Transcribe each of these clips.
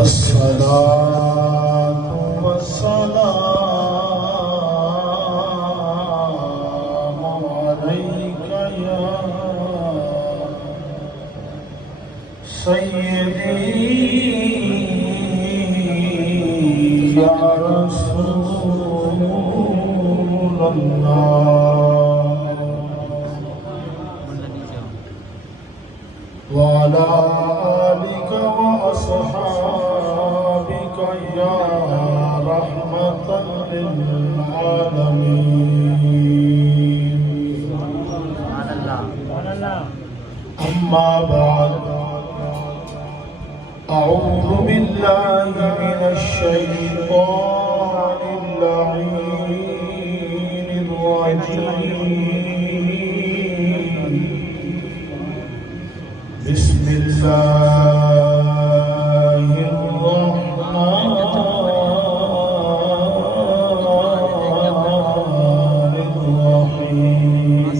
والصلاة والسلام عليك يا سيدي يا رسول الله وعلى آلك وأصحابك يا رحمة للعالمين أما بعد أعوذ بالله من الشيطان اللعين الرجيم بسم الله الرحمن الرحيم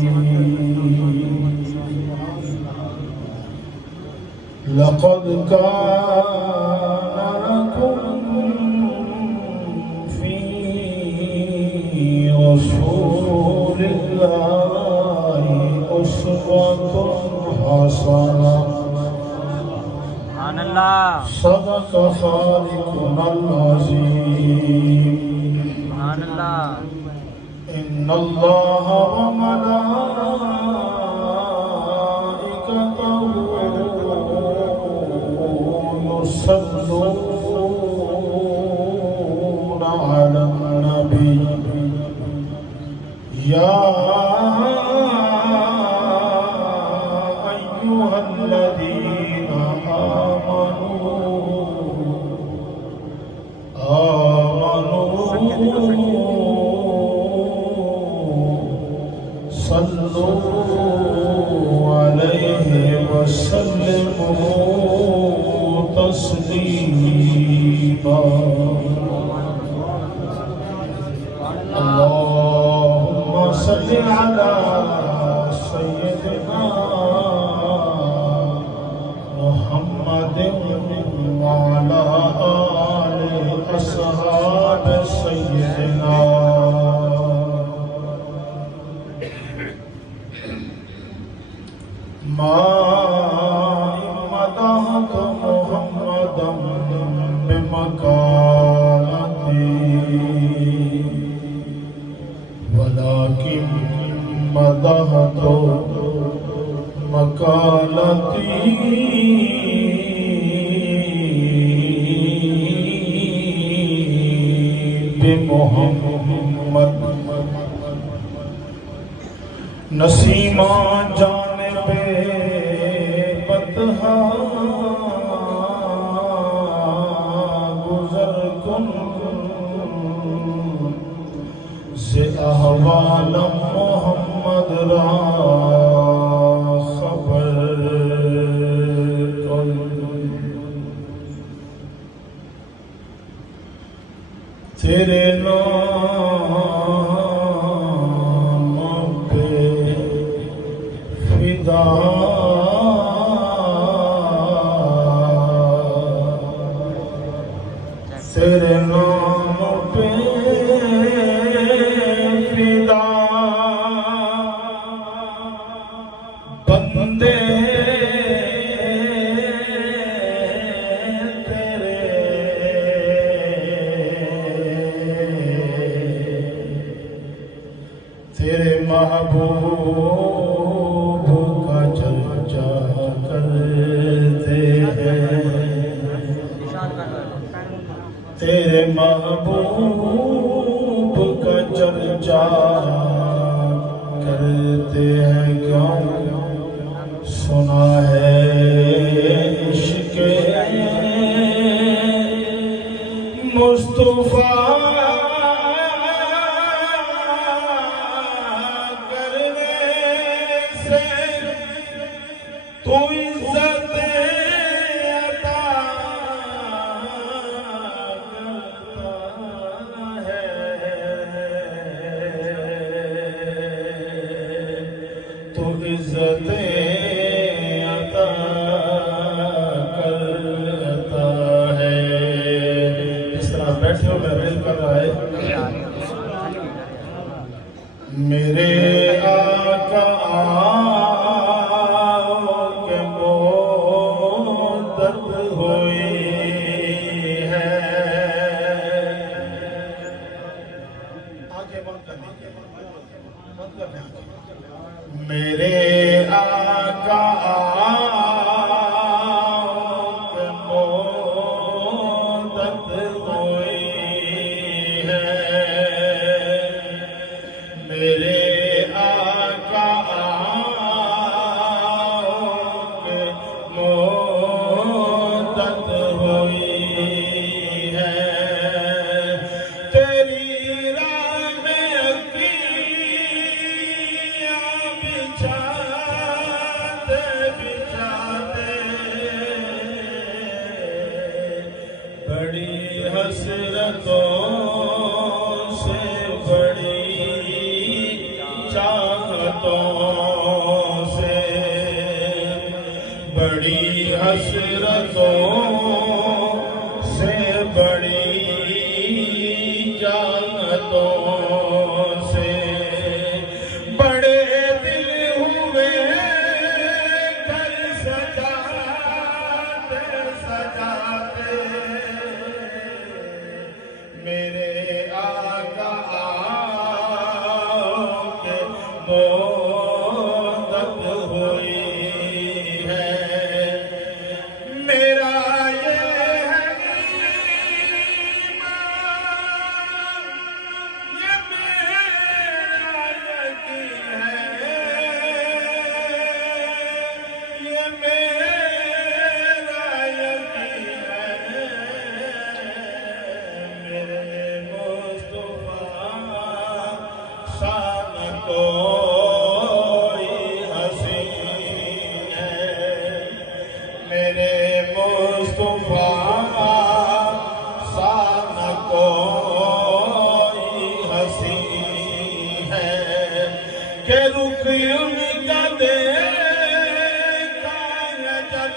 لقد كان لكم في رسول الله أسوة حسنة صدق خالقنا العظيم إن الله وملائكته يصلون على النبي يا أيها الذين صلوا عليه وسلموا تسليما اللهم صل على سيدنا محمد وعلى آل أصحاب سيدنا ما مدحت محمدا بمكانتي ولكن مدحت مكانتي بمحمد نسیمہ جانب بطحا گزر کن سے احوال محمد را خبر کن تیرے نام پہ فدا تیرے نام پہ فدا بندے تیرے محبوب کا چرچا کرتے ہیں تیرے محبوب کا چرچا کرتے ہیں کیوں سنا ہے عشق مصطفیٰ تو عزت عطا کرتا ہے تو عزت عطا کرتا ہے بیٹھے ہو میں ریل کر رہا ہے میرے آقا کے مدت ہوئی ہے آگے بات کرنے میرے آقا کے مدت ہوئی ہے میرے آقا کے مدت ہوئی ہے تیری راہ کی بچھاتے بچھاتے بڑی حسرتوں سے بڑی چاہتوں سے بڑی حسرتوں سے بڑی چاہتوں سے بڑے دل ہوئے گھر سجاتے سجاتے میرے آقا کے مدت ہوئی ہے میرا یہ ہے ایمان یہ میرا یقین ہے یہ میرا یقین ہے میرے مصطفیٰ شان کوئی حسین ہے میرے مصطفیٰ شان کوئی حسین ہے کہ رخ ان کا دیکھا ہے جب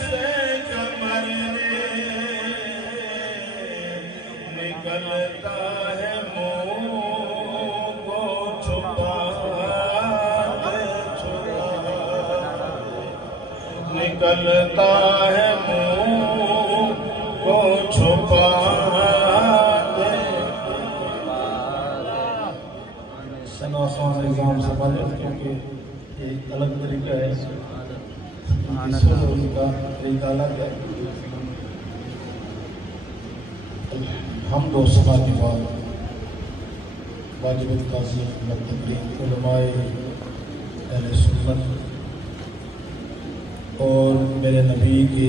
سے کمر نکلتا ہے منہ کو چھپا نکلتا ہے منہ کو چھپا ثنا خان نظام سے معلوم کیونکہ ایک الگ طریقہ ہے ان کا طریقہ الگ ہے حمد و ثنا کے بعد واجب التعظیم و تقریم علماء اہل سنت اور میرے نبی کی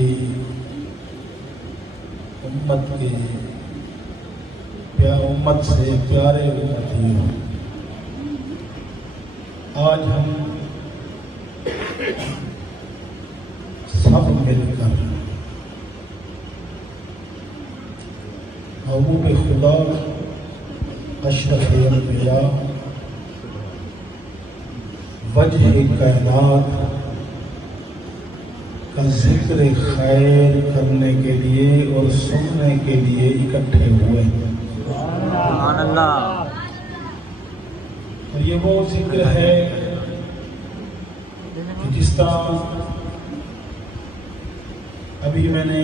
امت سے پیارے امتیوں آج ہم سب مل کر محبوب خدا اشرف انبیاء وجہ کائنات کا ذکر خیر کرنے کے لیے اور سننے کے لیے اکٹھے ہوئے سبحان اللہ اور یہ وہ ذکر ہے کہ جس طرح ابھی میں نے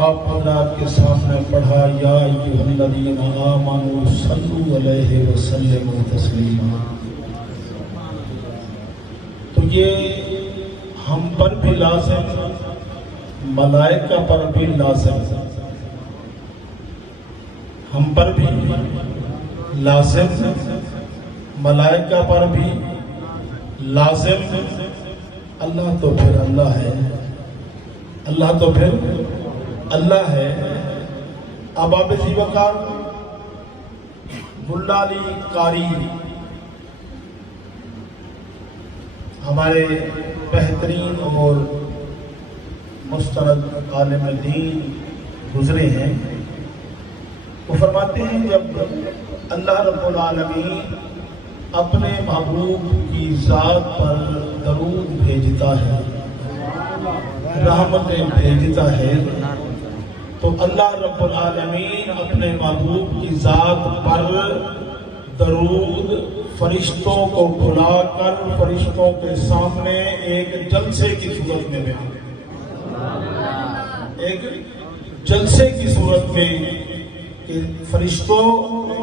آپ حضرات کے سامنے پڑھا یا ایھا الذین آمنوا صلوا علیہ وسلموا تسلیما تو یہ ہم پر بھی لازم ملائکہ پر بھی لازم ہم پر بھی لازم ملائکہ پر بھی لازم اللہ تو پھر اللہ ہے اللہ تو پھر اللہ ہے اباب ذی وقار ملا علی قاری ہمارے بہترین اور مستند عالم دین گزرے ہیں وہ فرماتے ہیں جب اللہ رب العالمین اپنے محبوب کی ذات پر درود بھیجتا ہے رحمتیں بھیجتا ہے تو تو اللہ رب العالمین اپنے محبوب کی ذات پر درود فرشتوں کو بلا کر فرشتوں کے سامنے ایک جلسے کی صورت میں بیان ایک جلسے کی صورت میں کہ فرشتوں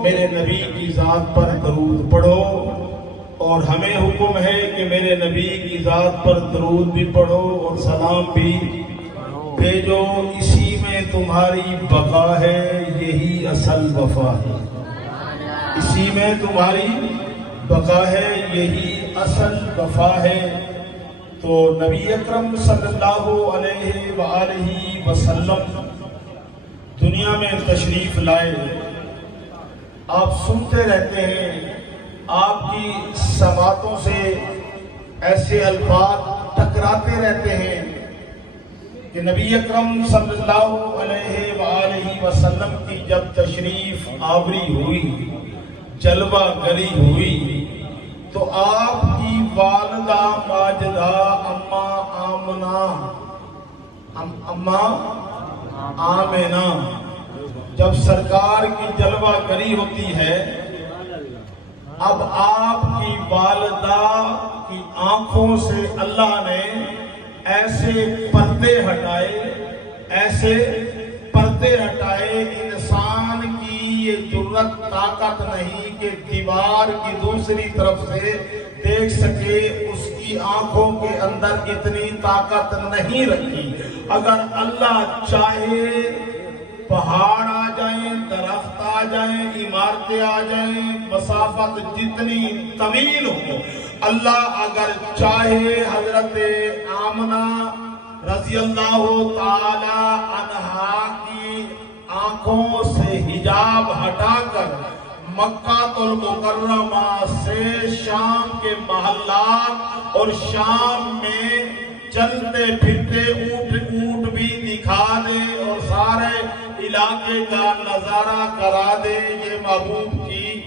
میرے نبی کی ذات پر درود پڑھو، اور ہمیں حکم ہے کہ میرے نبی کی ذات پر درود بھی پڑھو اور سلام بھی بھیجو، اسی میں تمہاری بقا ہے، یہی اصل وفا ہے، اسی میں تمہاری بقا ہے، یہی اصل وفا ہے۔ تو نبی اکرم صلی اللہ علیہ وآلہ وسلم دنیا میں تشریف لائے، آپ سنتے رہتے ہیں، آپ کی سماعتوں سے ایسے الفاظ ٹکراتے رہتے ہیں کہ نبی اکرم صلی اللہ علیہ وآلہ وسلم کی جب تشریف آوری ہوئی، جلوہ گری ہوئی، تو آپ کی والدہ ماجدہ اماں آمینہ جب سرکار کی جلوہ گری ہوتی ہے، اب آپ کی والدہ کی آنکھوں سے اللہ نے ایسے پردے ہٹائے، انسان کی یہ جرت طاقت نہیں کہ دیوار کی دوسری طرف سے دیکھ سکے، اس کی آنکھوں کے اندر اتنی طاقت نہیں رکھی۔ اگر اللہ چاہے پہاڑ آ جائیں، درخت آ جائیں، عمارتیں آ جائیں، مسافت جتنی طویل ہو، اللہ اگر چاہے حضرت آمنہ رضی اللہ تعالی عنہا کی آنکھوں سے حجاب ہٹا کر مکہ المکرمہ سے شام کے محلات اور شام میں چلتے پھرتے اونٹ بھی دکھا دے اور سارے علاقے کا نظارہ کرا دے، یہ محبوب کی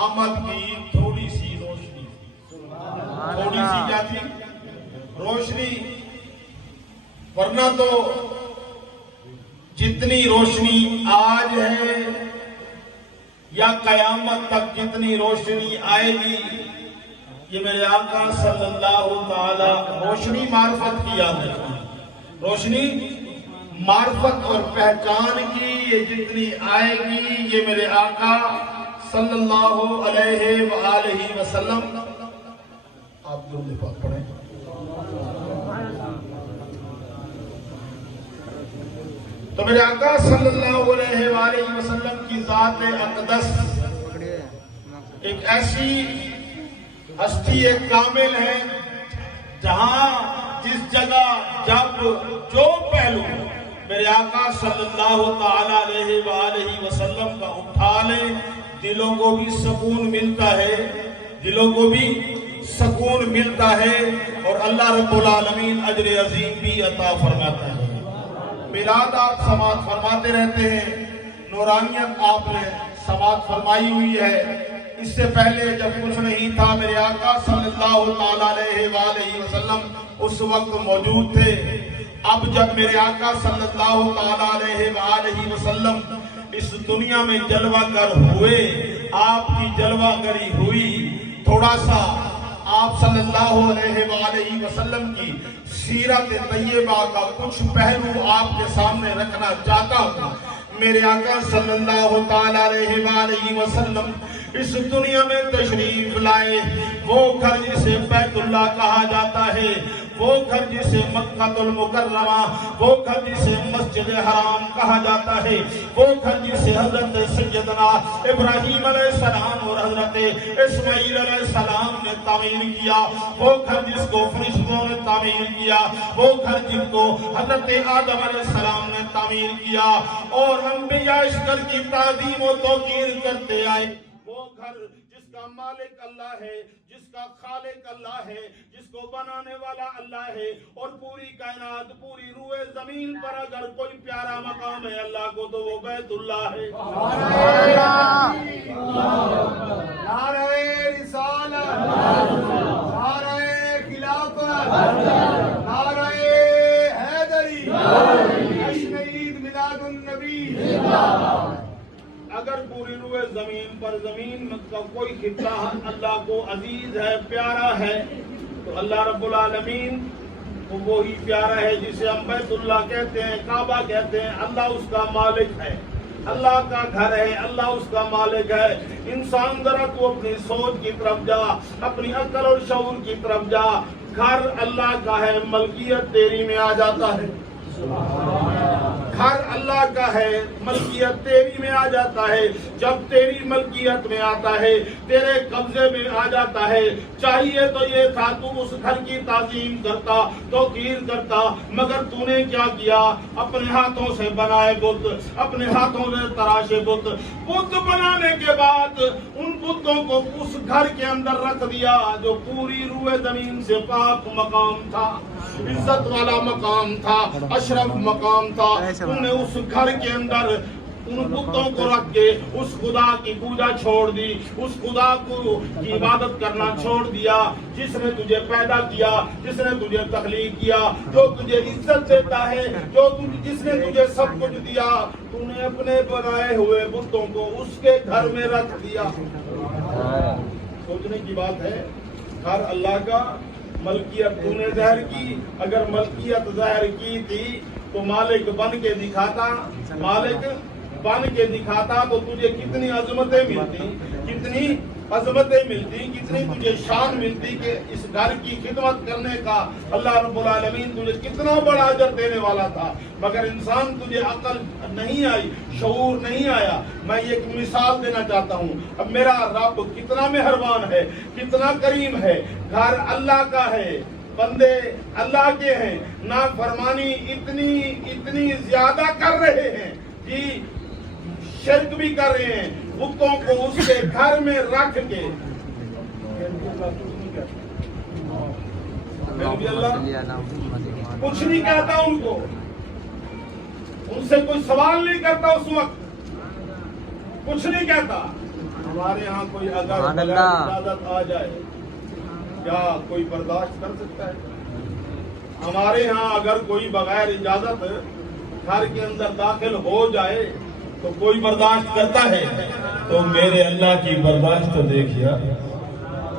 آمد کی تھوڑی سی روشنی، تھوڑی سی کیا تھی؟ روشنی۔ ورنہ تو جتنی روشنی آج ہے یا قیامت تک جتنی روشنی آئے گی، یہ میرے آقا صلی اللہ تعالی، روشنی معرفت کی یاد رکھنا، روشنی معرفت اور پہچان کی یہ جتنی آئے گی، یہ میرے آقا صلی اللہ علیہ وآلہ وسلم، آپ درود پاک پڑھیں۔ تو میرے آقا صلی اللہ علیہ وآلہ وسلم کی ذات اقدس ایک ایسی ہستی کامل ہے جہاں جس جگہ جب جو پہلو میرے آقا صلی اللہ تعالی علیہ وآلہ وسلم کا اٹھا لے، دلوں کو بھی سکون ملتا ہے، دلوں کو بھی سکون ملتا ہے، اور اللہ رب العالمین اجر عظیم بھی عطا فرماتا ہے۔ میلاد آپ سماعت فرماتے رہتے ہیں، نورانیت آپ نے سماعت فرمائی ہوئی ہے، اس سے پہلے جب کچھ نہیں تھا میرے آقا صلی اللہ تعالی علیہ وآلہ وسلم اس وقت موجود تھے۔ اب جب میرے آقا صلی اللہ تعالی علیہ وآلہ وسلم اس دنیا میں جلوہ گر ہوئے، آپ کی جلوہ گری ہوئی، تھوڑا سا آپ صلی اللہ علیہ وآلہ وسلم کی سیرت طیبہ کا کچھ پہلو آپ کے سامنے رکھنا چاہتا ہوں۔ میرے آقا صلی اللہ تعالی علیہ وآلہ وسلم اس دنیا میں تشریف لائے، وہ گھر جسے بیت اللہ کہا جاتا ہے، وہ گھر جسے مکہ المکرمہ، وہ گھر جسے مسجد حرام کہا جاتا ہے، وہ گھر جسے حضرت سیدنا ابراہیم علیہ السلام اور حضرت اسماعیل علیہ السلام نے تعمیر کیا، وہ گھر جس کو فرشتوں نے تعمیر کیا، وہ گھر جن کو حضرت آدم علیہ السلام نے تعمیر کیا، اور انبیاء اس گھر کی تعظیم و توقیر کرتے آئے، وہ گھر جس کا مالک اللہ ہے، جس کا خالق اللہ ہے، جس کو بنانے والا اللہ ہے، اور پوری کائنات، پوری روح زمین پر اگر کوئی پیارا مقام ہے اللہ کو تو وہ بیت اللہ ہے۔ نعرہ رسالت، نعرہ خلافت، نعرہ حیدری، جشن عید میلاد النبی اگر پوری روئے زمین پر زمین کا کوئی خطہ اللہ کو عزیز ہے پیارا ہے تو اللہ رب العالمین کو وہی پیارا ہے جسے ہم بیت اللہ کہتے ہیں کعبہ کہتے ہیں. اللہ اس کا مالک ہے اللہ کا گھر ہے اللہ اس کا مالک ہے. انسان ذرا تو اپنی سوچ کی طرف جا اپنی عقل اور شعور کی طرف جا. گھر اللہ کا ہے ملکیت تیری میں آ جاتا ہے. گھر اللہ کا ہے ملکیت تیری میں آ جاتا ہے. جب تیری ملکیت میں آتا ہے تیرے قبضے میں آ جاتا ہے چاہیے تو یہ تھا تو اس گھر کی تعظیم کرتا توقیر کرتا مگر تو نے کیا کیا اپنے ہاتھوں سے بنائے بت اپنے ہاتھوں سے تراشے بت بنانے کے بعد ان بتوں کو اس گھر کے اندر رکھ دیا جو پوری روئے زمین سے پاک مقام تھا عزت والا مقام تھا اشرف مقام تھا. تم نے اس گھر کے اندر ان بتوں کو رکھ کے اس خدا کی پوجا چھوڑ دی اس خدا کو کی عبادت کرنا چھوڑ دیا جس نے تجھے پیدا کیا جس نے تجھے تخلیق کیا جو تجھے عزت دیتا ہے جس نے تجھے سب کچھ دیا تو نے اپنے بنائے ہوئے بتوں کو اس کے گھر میں رکھ دیا. سوچنے کی بات ہے گھر اللہ کا ملکیت تو نے ظاہر کی. اگر ملکیت ظاہر کی تھی تو مالک بن کے دکھاتا تو تجھے کتنی عظمتیں ملتی کتنی تجھے شان ملتی کہ اس گھر کی خدمت کرنے کا اللہ رب العالمین تجھے کتنا بڑا اجر دینے والا تھا. مگر انسان تجھے عقل نہیں آئی شعور نہیں آیا. میں ایک مثال دینا چاہتا ہوں. اب میرا رب کتنا مہربان ہے کتنا کریم ہے. گھر اللہ کا ہے بندے اللہ کے ہیں نافرمانی اتنی زیادہ کر رہے ہیں جی شرک بھی کر رہے ہیں بتوں کو اس کے گھر میں رکھ کے. کچھ نہیں کہتا ان کو ان سے کوئی سوال نہیں کرتا اس وقت کچھ نہیں کہتا. ہمارے ہاں کوئی اگر اجازت آ جائے کیا کوئی برداشت کر سکتا ہے؟ ہمارے ہاں اگر کوئی بغیر اجازت گھر کے اندر داخل ہو جائے تو کوئی برداشت کرتا ہے. تو میرے اللہ کی برداشت تو دیکھیا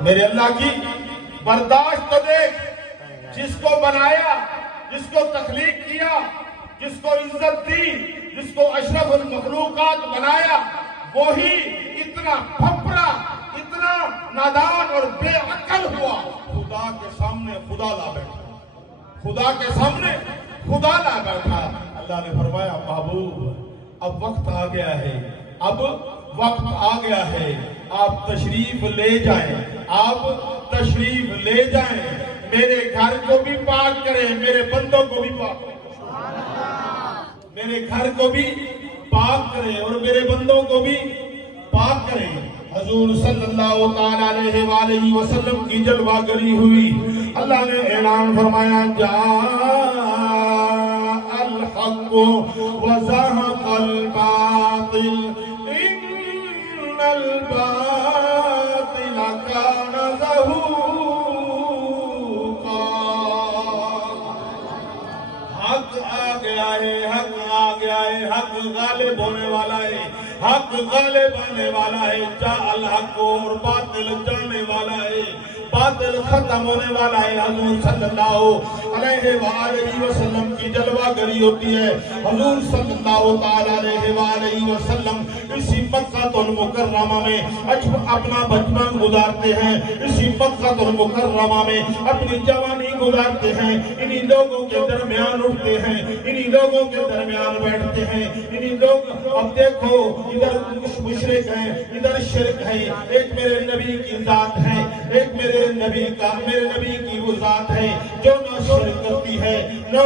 میرے اللہ کی برداشت تو دیکھ. جس کو بنایا جس کو تخلیق کیا جس کو عزت دی جس کو اشرف المخلوقات بنایا وہی اتنا پھپڑا اتنا نادان اور بے عقل ہوا خدا کے سامنے خدا لا بیٹھا. اللہ نے فرمایا محبوب اب وقت آ گیا ہے آپ تشریف لے جائیں میرے گھر کو بھی پاک کریں میرے بندوں کو بھی پاک میرے گھر کو بھی پاک کریں اور میرے بندوں کو بھی پاک کریں. حضور صلی اللہ تعالی علیہ وآلہ وسلم کی جلوہ گری ہوئی. اللہ نے اعلان فرمایا جاء الحق وزهق الباطل ان الباطل كان زهوقا. حق آ گیا ہے حق غالب ہونے والا ہے حق غالب آنے والا ہے. جاء الحق اور باطل جانے والا ہے باطل ختم ہونے والا ہے. حضور صلی اللہ علیہ وآلہ وسلم کی جلوہ گری ہوتی ہے. حضور صلی اللہ تعالی علیہ وآلہ وسلم اسی مکہ المکرمہ میں اپنا بچپن گزارتے ہیں اسی مکہ المکرمہ میں اپنی جوانی گزارتے ہیں. انہی لوگوں کے درمیان اٹھتے ہیں انہی لوگوں کے درمیان بیٹھتے ہیں انہی لوگ. اب دیکھو ادھر مشرک ہیں ادھر شرک ہے. ایک میرے نبی کی ذات ہے ایک میرے نبی کی وہ ذات ہے جو نہ شرک کرتی ہے نہ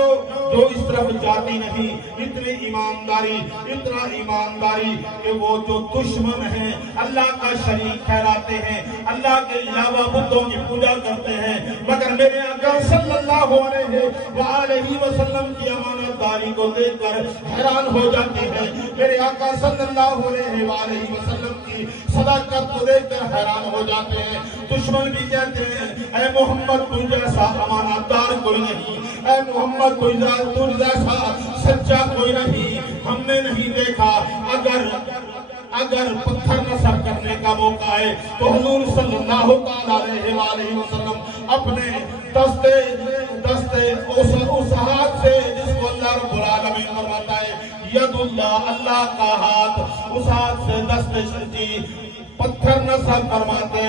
جو اس طرف جاتی نہیں. اتنی ایمانداری کہ وہ جو دشمن ہیں اللہ کا شریک ٹھہراتے ہیں اللہ کے علاوہ بتوں کی پوجا کرتے ہیں مگر میرے آقا صلی اللہ علیہ وآلہ وسلم کی امانت داری کو دیکھ کر حیران ہو جاتے ہیں. میرے آقا صلی اللہ علیہ وآلہ وسلم کی صداقت کو دیکھ کر حیران ہو جاتے ہیں. دشمن بھی کہتے ہیں اے محمد تجھ جیسا امانت دار کوئی نہیں اے محمد تجھ جیسا سچا کوئی نہیں. ہم نے نہیں دیکھا اگر پتھر نصب کرنے کا موقع ہے تو حضور صلی اللہ علیہ وآلہ وسلم اپنے دستے اس ہاتھ سے جس کو اللہ رب العالمین فرماتا ہے ید اللہ، اللہ کا ہاتھ، اس ہاتھ سے دستے شرجی پتھر نصب فرماتے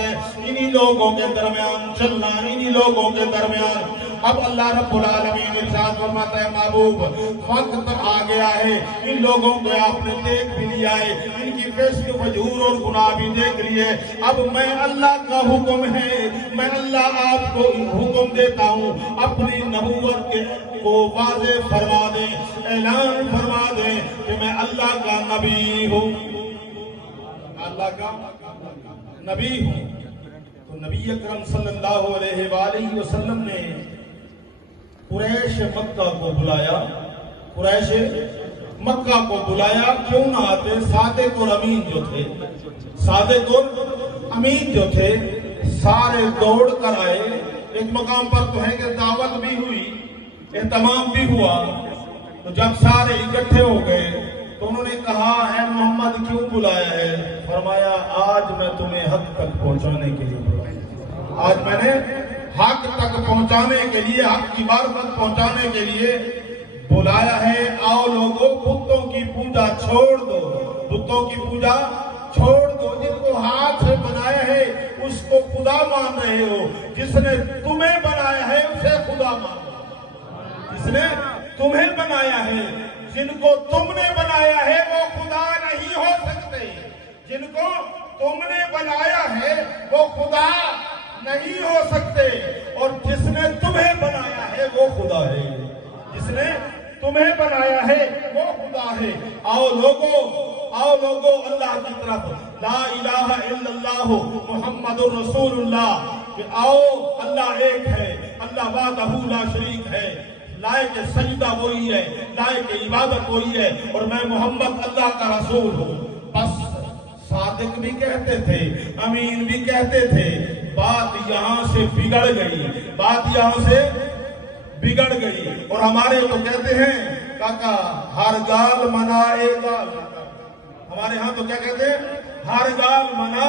ہیں انہی لوگوں کے درمیان چلنا، انہی لوگوں کے درمیان۔ اب اللہ رب العالمین ارشاد فرماتا ہے محبوب وقت آ گیا ہے، ان لوگوں کو آپ نے دیکھ بھی لیا ہے، ان کی فسق فجور اور گناہ بھی دیکھ لیے، اب میں اللہ کا حکم ہے، میں اللہ آپ کو حکم دیتا ہوں اپنی نبوت کو واضح فرما دیں، اعلان فرما دیں کہ میں اللہ کا نبی ہوں، اللہ کا نبی ہوں۔ تو نبی اکرم صلی اللہ علیہ وآلہ وسلم نے قریش مکہ کو بلایا، قریش مکہ کو بلایا، کیوں نہ آتے؟ صادق اور امین جو تھے، صادق اور امین جو تھے، سارے دوڑ کر آئے۔ ایک مقام پر تو ہے کہ دعوت بھی ہوئی، اہتمام بھی ہوا، تو جب سارے اکٹھے ہو گئے تو انہوں نے کہا اے محمد کیوں بلایا ہے؟ فرمایا آج میں تمہیں حق تک پہنچانے کے لیے بلایا، آج میں نے حق تک پہنچانے کے لیے، حق کی معرفت پہنچانے کے لیے بلایا ہے۔ آؤ لوگوں بتوں کی پوجا چھوڑ دو، بتوں کی پوجا چھوڑ دو، جن کو ہاتھ سے بنایا ہے اس کو خدا مان رہے ہو، جس نے تمہیں بنایا ہے اسے خدا مانو، جس نے تمہیں بنایا ہے، جن کو تم نے بنایا ہے وہ خدا نہیں ہو سکتے، جن کو تم نے بنایا ہے وہ خدا نہیں ہو سکتے، اور جس نے تمہیں بنایا ہے وہ خدا ہے، جس نے تمہیں بنایا ہے وہ خدا ہے۔ آؤ لوگو اللہ کی طرف، لا الہ الا اللہ محمد الرسول اللہ، کہ آؤ اللہ ایک ہے، اللہ وحدہ لا شریک ہے، لائق سجدہ وہی ہے، لائق عبادت وہی ہے، اور میں محمد اللہ کا رسول ہوں۔ بس صادق بھی کہتے تھے، امین بھی کہتے تھے، بات یہاں سے بگڑ گئی، اور ہمارے تو کہتے ہیں کاکا ہر گال منائے گا، ہمارے ہاں تو کیا کہتے ہیں ہر گال منا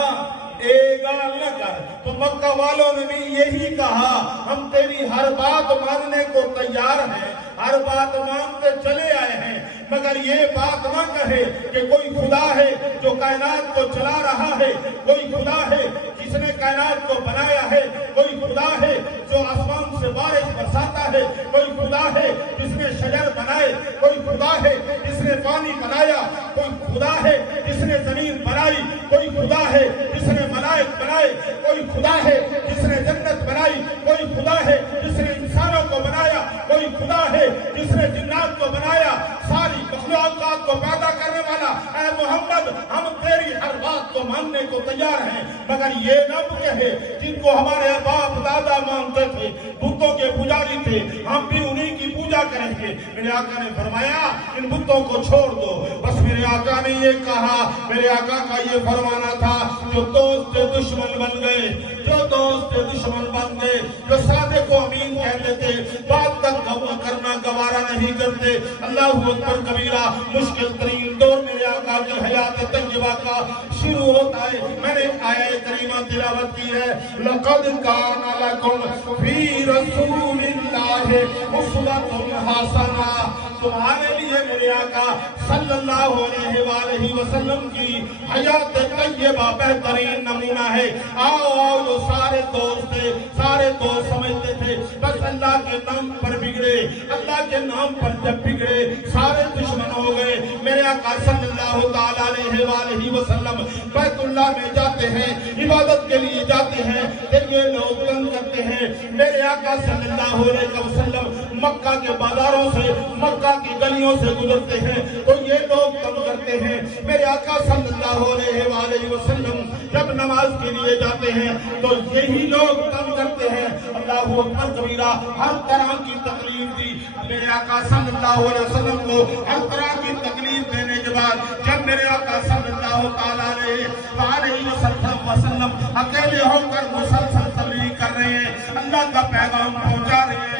اے گال نہ کر۔ تو مکہ والوں نے بھی یہی کہا ہم تیری ہر بات ماننے کو تیار ہیں، ہر بات مانتے چلے آئے ہیں، مگر یہ بات نہ کہے کہ کوئی خدا ہے جو کائنات کو چلا رہا ہے، کوئی خدا ہے جس نے کائنات کو بنایا ہے، کوئی خدا ہے جو آسمان سے بارش برساتا ہے، کوئی خدا ہے جس نے شجر بنائے، کوئی خدا ہے جس نے پانی بنایا، کوئی خدا ہے جس نے زمین بنائی، کوئی خدا ہے جس نے ملائک بنائے، کوئی خدا ہے جس نے جنت بنائی، کوئی خدا ہے جس نے انسانوں کو بنایا، کوئی خدا ہے جس نے جنات کو بنایا، ساری مخلوقات کو پیدا کرنے والا اے محمد ہم تیری ہر بات کو ماننے کو تیار ہیں، مگر یہ نہ کہے جن کو ہمارے باپ دادا مانتے تھے، بتوں کے پجاری تھے، ہم بھی انہی کی پوجا کریں گے۔ میرے آقا نے فرمایا ان بتوں کو چھوڑ دو۔ بس میرے آقا نے یہ کہا، میرے آقا کا یہ فرمانا تھا جو دوست دشمن بن گئے، جو دوست دشمن بن گئے، جو صادق و امین کہتے تھے، بات تک کرنا گوارا نہیں کرتے، اللہ اکبر کبیرہ، مشکل ترین دور میرے آقا کی حیات طیبہ کا شروع ہوتا ہے۔ میں نے آیہ کریمہ تلاوت کی ہے، لَقَدْ كَانَ لَكُمْ فِي رَسُولِ اللَّهِ أُسْوَةٌ حَسَنَةٌ۔ تمہارے لیے میرے آقا صلی اللہ علیہ وآلہ وسلم کی حیات طیبہ بہترین نمونہ ہے۔ آؤ جو سارے دوست تھے، سارے دوست سمجھتے تھے بس اللہ کے نام پر بگڑے، اللہ کے نام پر جب بگڑے سارے دشمن ہو گئے۔ میرے آقا صلی اللہ تعالیٰ علیہ وآلہ وسلم بیت اللہ میں جاتے ہیں، عبادت کے لیے جاتے ہیں، پھر یہ لوگ تنگ کرتے ہیں۔ میرے آقا صلی اللہ علیہ وسلم مکہ کے بازاروں سے، مکہ کی گلیوں سے گزرتے ہیں تو یہ لوگ تنگ کرتے ہیں۔ میرے آقا صلی اللہ علیہ وآلہ وسلم جب نماز کے لیے جاتے ہیں تو یہی لوگ تنگ کرتے ہیں۔ اللہ اکبر کبیرہ، ہر طرح کی تکلیف دی میرے آقا صلی اللہ علیہ وسلم کو، ہر طرح کی تکلیف دینے کے بعد جب میرے آقا صلی اللہ تعالیٰ علیہ وسلم اکیلے ہو کر مسلسل تبلیغ کر رہے ہیں، اللہ کا پیغام پہنچا رہے ہیں،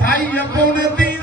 2.5-3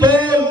2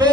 2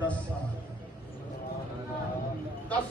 10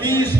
30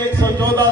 114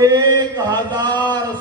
1000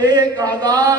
1000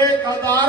1000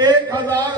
1000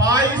22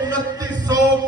2900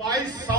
2200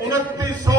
2900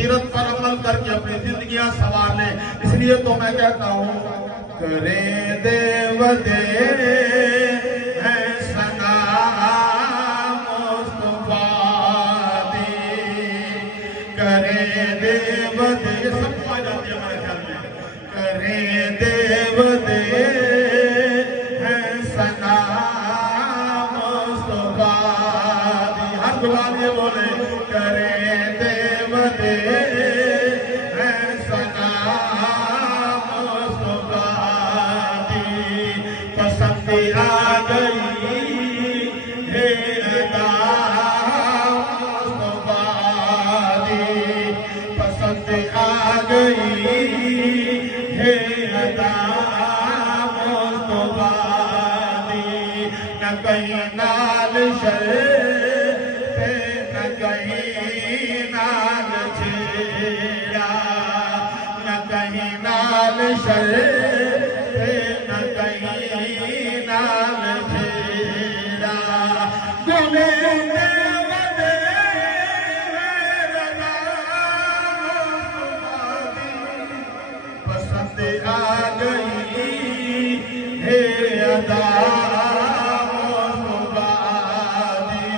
سیرت پر عمل کر کے اپنی زندگیاں سنوار لیں. اس لیے تو میں کہتا ہوں کریں دے ودے ہیں سنا مصطفیٰ دی، کریں دے ودے، یہ سب کو آ جاتی ہے ہمارے خیال میں. کریں دے ودے ہیں سنا مصطفیٰ دی، ہر زبان یہ بولے کریں دے ودے ہیں سنا مصطفیٰ دی. پسند آ گئی ہے ادا مصطفیٰ دی، پسند آ گئی ہے ادا مصطفیٰ دی. نہ کہیں نال شر پہ، نہ کہیں نال چھیڑا، نہ کہیں نال شر پہ، نہ کہیں نال چھیڑا. گلے دے ودے رضا مصطفیٰ دی، پسند آ گئی ہے ادا مصطفیٰ دی،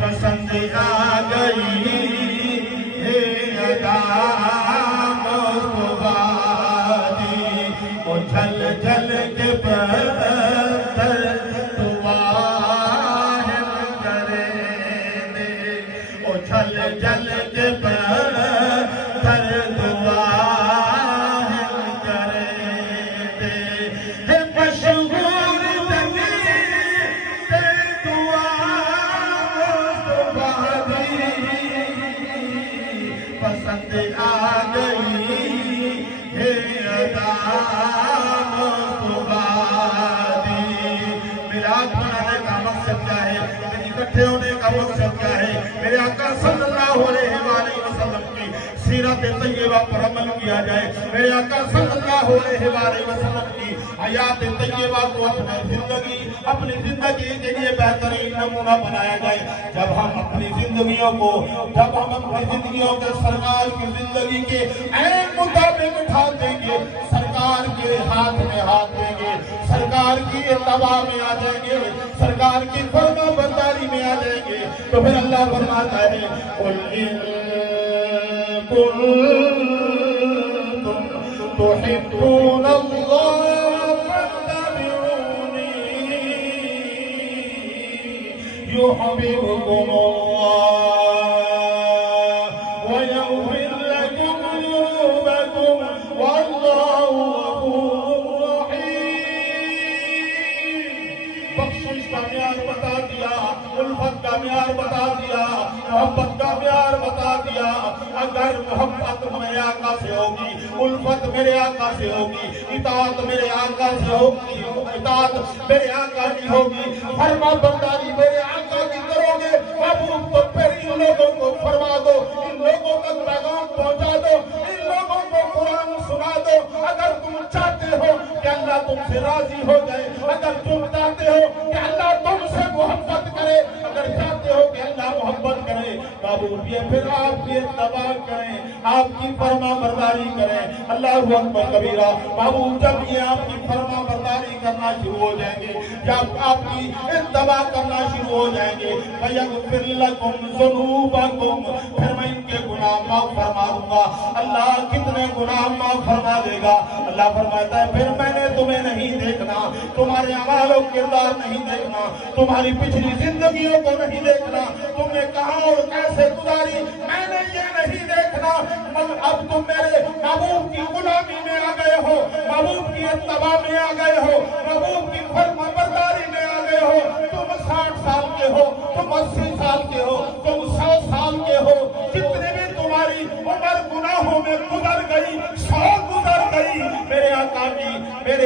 پسند آ گئی ہے ادا مصطفیٰ دی. وہ جھل جھل کے پتھر دعا کریں دے، وہ جھل جھل کے پتھر دعا کریں دے. ہے مشہور دنیا تے دعا مصطفیٰ دی، پسند آ گئی ہے ادا مصطفیٰ دی. میلاد منانے کا مقصد کیا ہے؟ اکٹھے ہونے کا مقصد کیا ہے؟ میرے آقا صلی اللہ علیہ وآلہ وسلم کی سیرت طیبہ پر عمل کیا جائے. میرے آقا صلی اللہ علیہ وآلہ وسلم کی حیات طیبہ کو اپنی زندگی کے لیے بہترین نمونہ بنایا جائے. جب ہم اپنی زندگیوں کے سرکار کی زندگی کے عین مطابق اٹھا دیں گے، سرکار کے ہاتھ میں ہاتھ دیں گے، سرکار کی اتباع میں آ جائیں گے، سرکار کی فرما برداری میں آ جائیں گے، تو پھر اللہ فرماتا ہے قُلْ إِن كُنتُمْ تُحِبُّونَ اللَّهَ فَاتَّبِعُونِي يُحْبِبْكُمُ اللَّهُ وَيَغْفِرْ لَكُمْ ذُنُوبَكُمْ وَاللَّهُ غَفُورٌ رَحِيمٌ. بخشش کا معیار بتا دیا، الفت کا معیار بتا دیا، محبت کا معیار بتا دیا. اگر محبت میرے آقا سے ہوگی، الفت میرے آقا سے ہوگی، اطاعت میرے آقا سے ہوگی، اطاعت میرے آقا کی ہوگی، فرما برداری میرے آقا کی کرو گے، محبوب تو پھر ان لوگوں کو فرما دو، ان لوگوں تک پیغام پہنچا دو، ان لوگوں کو قرآن سنا دو. اگر تم چاہتے ہو کہ اللہ تم سے راضی ہو جائے، اگر تم چاہتے ہو کہ اللہ تم سے محبت کرے، اگر چاہتے ہو کہ اللہ محبت کرے، محبوب یہ پھر آپ کی اتباع کریں، آپ کی فرما برداری کریں. اللہ اکبر کبیرہ. محبوب جب یہ آپ کی فرما برداری کرنا شروع ہو جائیں گے، جب آپ کی اتباع کرنا شروع ہو جائیں گے، فَيَغْفِرْ لَكُمْ ذُنُوبَكُمْ، پھر میں ان کے گناہ معاف فرما دوں گا. اللہ کتنے گناہ معاف فرما دے گا. اللہ فرماتا ہے پھر میں نے تمہیں نہیں دیکھنا، تمہارے اعمال و کردار نہیں دیکھنا، تمہاری پچھلی زندگیوں کو نہیں دیکھنا، تم نے کہاں اور کیسے گزاری میں نے یہ نہیں دیکھنا. اب تم میرے محبوب کی غلامی میں آ گئے ہو، محبوب کی اتباع میں آ گئے ہو، محبوب کی فرما برداری میں آ گئے ہو. تم 60 سال کے ہو، تم 80 سال کے ہو، تم 100 سال کے ہو، جتنے بھی تمہاری عمر گناہوں میں گزر گئی، 100 گزر گئی، میرے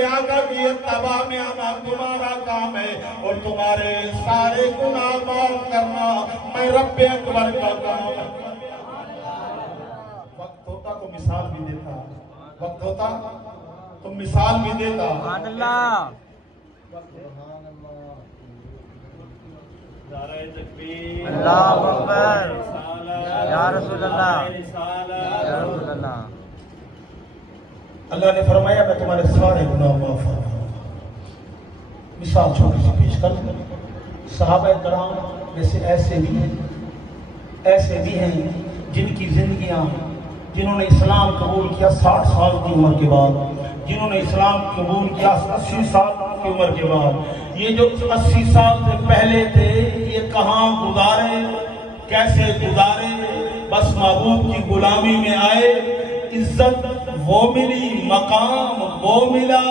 آقا کی اتباع میں آنا تمہارا کام ہے، اور تمہارے سارے گناہ معاف کرنا میں رب اکبر کا کام ہے. وقت ہوتا تو مثال بھی دیتا، وقت ہوتا تو مثال بھی دیتا. سبحان اللہ. اللہ اکبر یا رسول اللہ یا رسول اللہ. اللہ نے فرمایا میں تمہارے سارے گناہ معاف فرماؤں گا. مثال چھوٹی سی پیش کر دوں. صحابہ کرام میں سے ایسے بھی ہیں جن کی زندگیاں، جنہوں نے اسلام قبول کیا 60 سال کی عمر کے بعد، جنہوں نے اسلام قبول کیا 80 سال کی عمر کے بعد. یہ جو 80 سال سے پہلے تھے یہ کہاں گزارے، کیسے گزارے؟ بس معبود کی غلامی میں آئے، عزت وہ ملی، مقام وہ ملا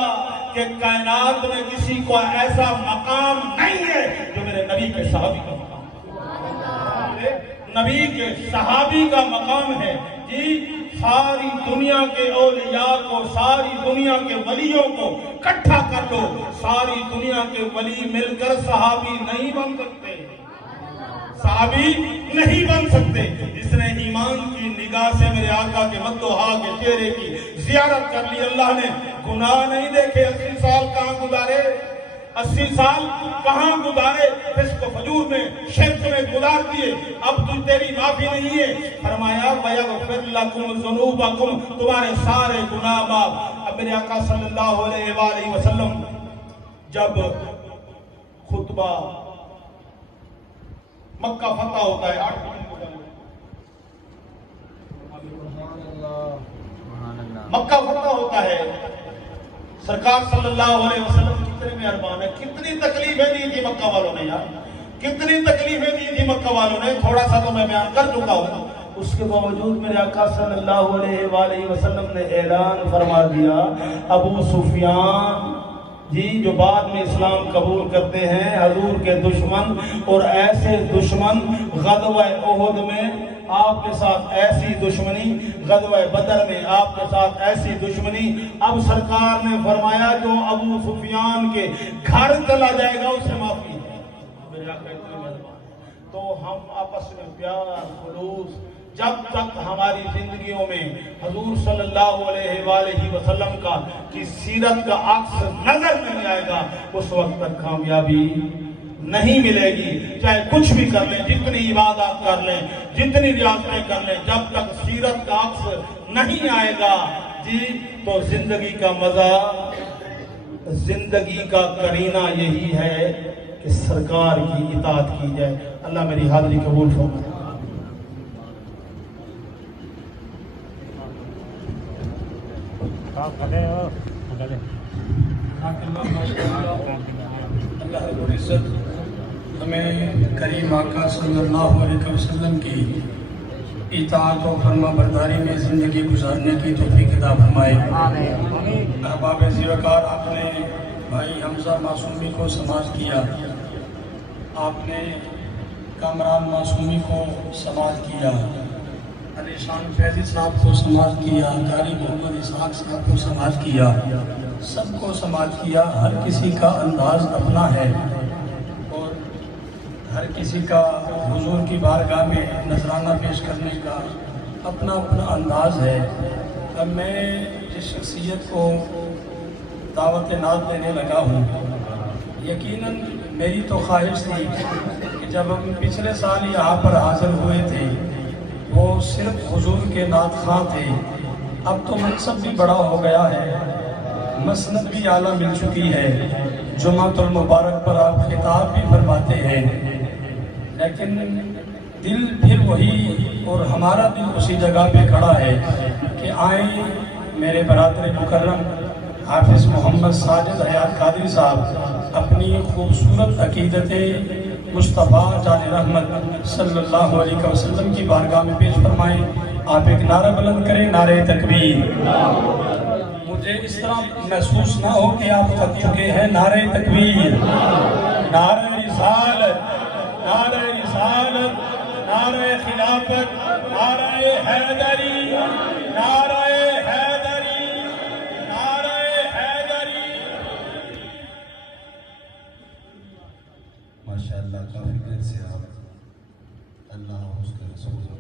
کہ کائنات میں کسی کو ایسا مقام نہیں ہے جو میرے نبی کے صحابی کا مقام ہے. نبی کے صحابی کا مقام ہے. جی ساری دنیا کے اولیاء کو، ساری دنیا کے ولیوں کو اکٹھا کر لو، ساری دنیا کے ولی مل کر صحابی نہیں بن سکتے، صحابی نہیں بن سکتے. جس نے ایمان کی نگاہ سے میرے آقا کے مدعا کے چہرے کی زیارت کر لی، اللہ نے گناہ نہیں دیکھے. 80 سال کہاں گزارے، 80 سال کہاں گزارے، فسق و فجور میں، شرک میں گزار دیے. اب تو تیری معافی نہیں ہے. فرمایا وَيَغْفِرْ لَكُمْ ذُنُوبَكُمْ، تمہارے سارے گناہ معاف. اب میرے آقا صلی اللہ علیہ وآلہ وسلم جب خطبہ مکہ فتح ہوتا ہے 8 مکہ فتح ہوتا ہے، سرکار صلی اللہ علیہ وسلم کتنے مہربان ہے. کتنی تکلیفیں دی تھی مکہ والوں نے یار، کتنی تکلیفیں دی تھی مکہ والوں نے. تھوڑا سا تو میں بیان کر چکا ہوں. اس کے باوجود میرے آقا صلی اللہ علیہ وآلہ وسلم نے اعلان فرما دیا، ابو سفیان جی جو بعد میں اسلام قبول کرتے ہیں، حضور کے دشمن، اور ایسے دشمن غزوہ احد میں آپ کے ساتھ ایسی دشمنی، غزوہ بدر میں آپ کے ساتھ ایسی دشمنی. اب سرکار نے فرمایا جو ابو سفیان کے گھر چلا جائے گا اسے معافی ہے. میرے آقا اتنے مہربان. تو ہم آپس میں پیار خلوص، جب تک ہماری زندگیوں میں حضور صلی اللہ علیہ وآلہ وسلم کی سیرت کا عکس نظر نہیں آئے گا، اس وقت تک کامیابی نہیں ملے گی. چاہے کچھ بھی کر لیں، جتنی عبادات کر لیں، جتنی ریاضتیں کر لیں، جب تک سیرت کا عکس نہیں آئے گا جی تو زندگی کا مزہ، زندگی کا کرینہ یہی ہے کہ سرکار کی اطاعت کی جائے. اللہ میری حاضری قبول فرمائے. اللہ رب العزت ہمیں کریم آقا صلی اللہ علیہ وسلم کی اطاعت و فرما برداری میں زندگی گزارنے کی توفیق عطا فرمائے. احباب زیوکار، آپ نے بھائی حمزہ معصومی کو سماعت کیا، آپ نے کامران معصومی کو سماعت کیا، علی شان فیضی صاحب کو سماعت کیا، قاری محمد اسحاق صاحب کو سماعت کیا، سب کو سماعت کیا. ہر کسی کا انداز اپنا ہے اور ہر کسی کا حضور کی بارگاہ میں نذرانہ پیش کرنے کا اپنا اپنا انداز ہے. اب میں جس شخصیت کو دعوت نعت دینے لگا ہوں، یقیناً میری تو خواہش تھی کہ جب ہم پچھلے سال یہاں پر حاضر ہوئے تھے وہ صرف حضور کے نعت خواں تھے. اب تو منصب بھی بڑا ہو گیا ہے، مسند بھی اعلیٰ مل چکی ہے، جمعۃ المبارک پر آپ خطاب بھی فرماتے ہیں، لیکن دل پھر وہی اور ہمارا دل اسی جگہ پہ کھڑا ہے کہ آئیں میرے برادر مکرم حافظ محمد ساجد حیات قادری صاحب اپنی خوبصورت عقیدت مصطفیٰ جان رحمت صلی اللہ علیہ وسلم کی بارگاہ میں پیش فرمائیں. آپ ایک نعرہ بلند کریں، نعرہ تکبیر. مجھے اس طرح محسوس نہ ہو کہ آپ تھک چکے ہیں. نعرہ تکبیر، نعرہ رسالت، نعرہ رسالت، نعرہ خلافت، نعرہ حیدری، نعرہ حیدری، نعرہ حیدری. ماشاءاللہ کافی دیر سے آپ اللہ اور اس کے رسول کا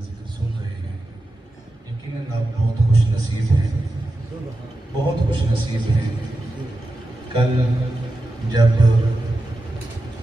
ذکر سن رہے ہیں. یقیناً آپ بہت خوش نصیب ہیں، بہت خوش نصیب ہیں. کل جب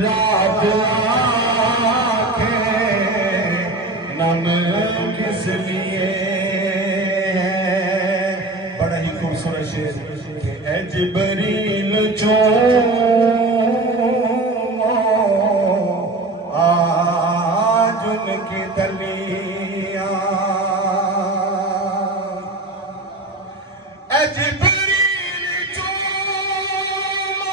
رات آنکھیں نم کس لیے ہے؟ بڑا ہی خوبصورت شعر کہ اے جبریل چومو آج ان کی تلیاں، اے جبریل چومو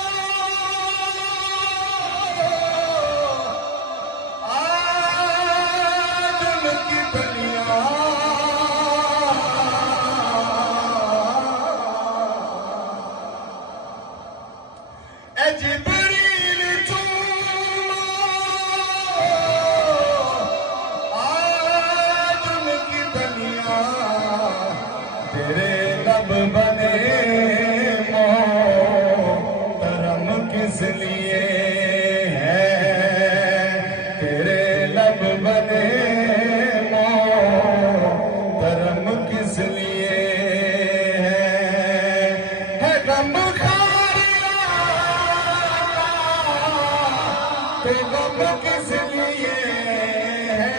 آج ان کی تلیاں، اے جبریل چومو آج ان کی تلیاں، تیرے لب بنے محترم کس لیے ہے؟ تیرے لب بنے محترم کس لیے ہے غم تو غم کس لیے ہے؟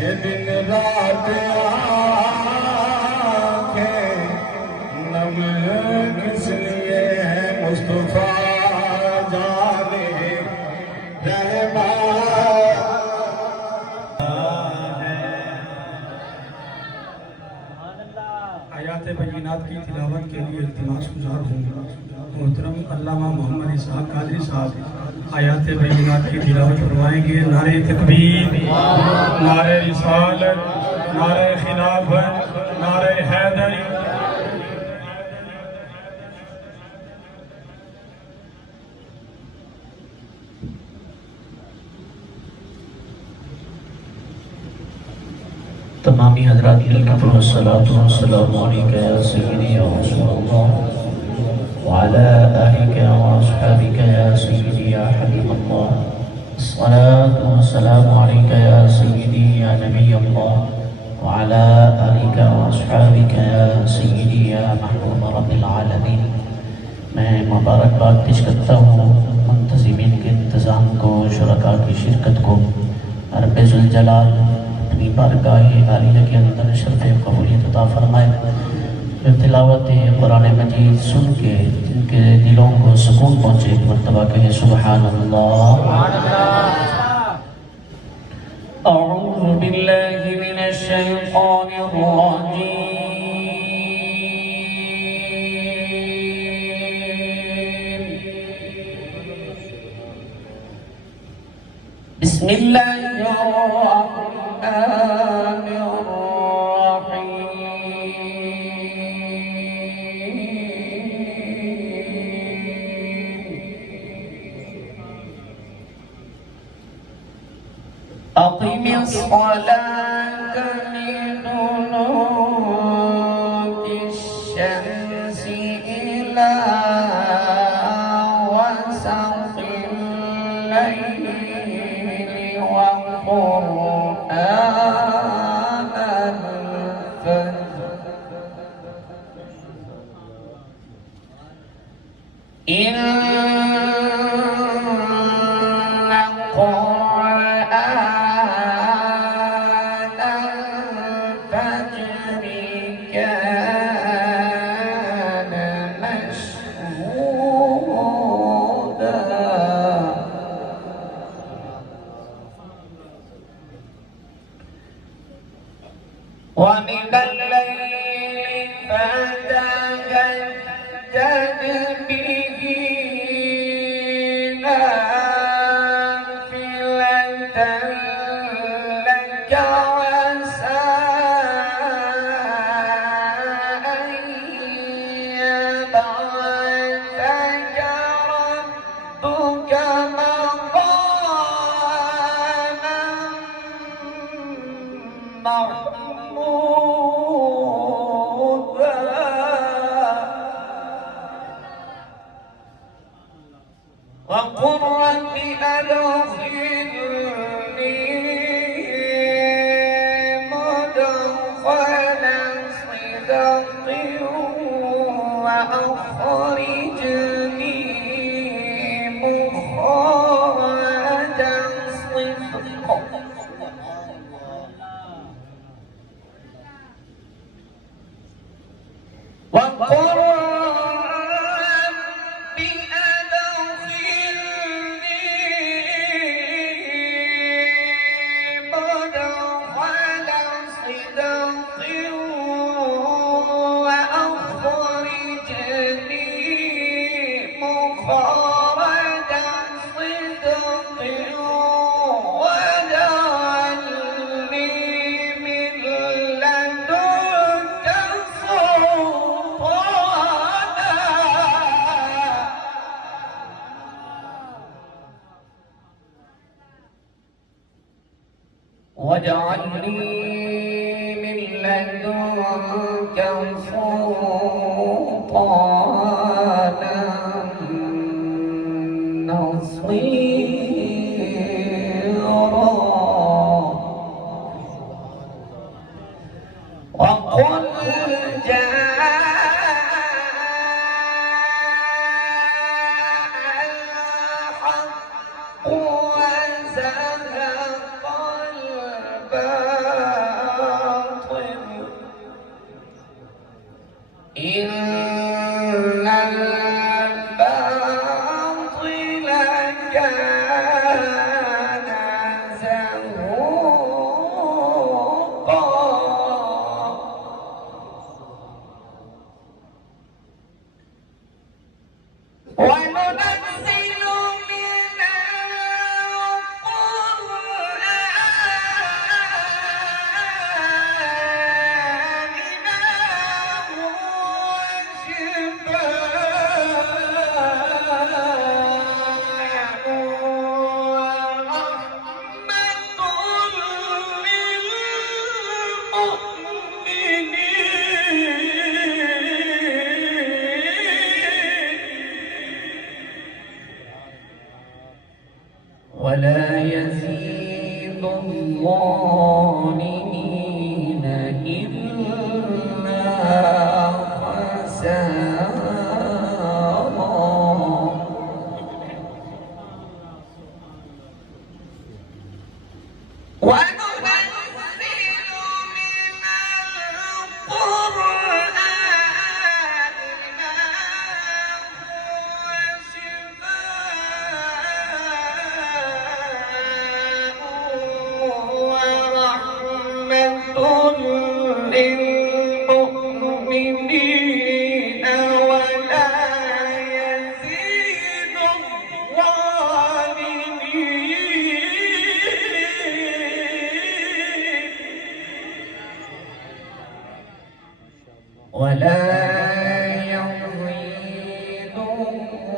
یہ دن رات آنکھیں نم کس لیے ہے؟ مصطفیٰ جانے آیات بینات کی تلاوت کے لیے التماس گزار ہوں محترم علامہ محمد اسحاق قادری صاحب آیات بینات کی تلاوت فرمائیں گے۔ نعرہ تکبیر، نعرہ رسالت، نعرہ خلافت، نعرہ حیدری۔ تمامی حضرات کی کفر والصلاة والسلام علیکہ یا سیدی یا رسول اللہ وعلى آلك وأصحابك يا سيدي يا حبيب الله، الصلاة والسلام عليك يا سيدي يا نبي الله وعلى آلك وأصحابك يا سيدي يا محبوب رب العالمين۔ میں مبارکباد پیش کرتا ہوں منتظمین کے انتظام کو، شرکاء کی شرکت کو۔ رب ذوالجلال اپنی بارگاہ عالیہ کے اندر شرف قبولیت عطا فرمائے۔ جو تلاوت قرآن مجید سن کے جن کے دلوں کو سکون پہنچے، ایک مرتبہ کہے سبحان اللہ۔ اعوذ باللہ من الشیطان الرجیم، بسم اللہ الرحمن أقم الصلاة لدلوك الشمس إلى وسط الليل وقرآن الفجر إن قرآن الفجر كان مشهودا ومن الليل فتهجد به نافلة لك عسى أن يبعثك ربك مقاما محمودا وقل رب أدخلني مدخل صدق وأخرجني مخرج فرج صدق واجعلني من لدنك سلطانا واجعلني من لدنك سلطانا نصيرا وقل جاء الحق وزهق الباطل إن الباطل كان زهوقا وننزل من القرآن ما هو شفاء ورحمة للمؤمنين ولا يزيد الظالمين إلا خسارا وننزل من القرآن ما هو شفاء ورحمة للمؤمنين ولا يزيد الظالمين ولا يزيد الظالمين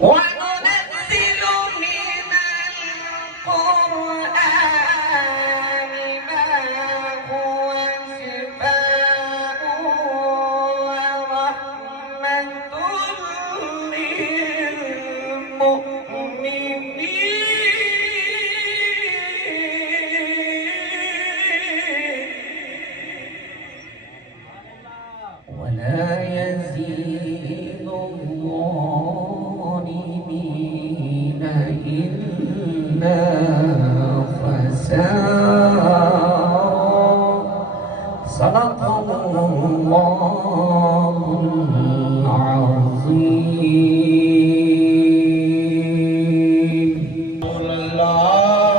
وننزل من القرآن ما هو شفاء ورحمة للمؤمنين ولا يزيد الظالمين إلا خسارا صدق الله العظيم